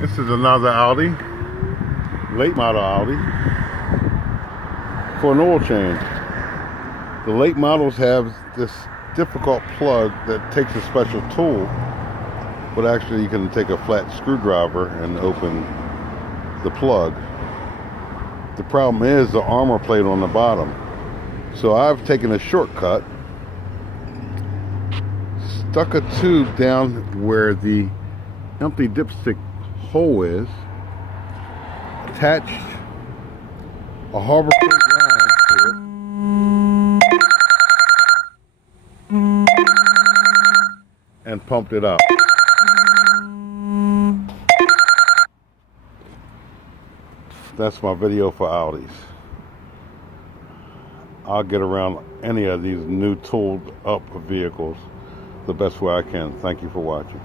This is another Audi, late model Audi, for an oil change. The late models have this difficult plug that takes a special tool, but actually you can take a flat screwdriver and open the plug. The problem is the armor plate on the bottom. So I've taken a shortcut, stuck a tube down where the empty dipstick hole is, attached a Harbor Freight line to it, and pumped it up. That's my video for Audis. I'll get around any of these new tooled up vehicles the best way I can. Thank you for watching.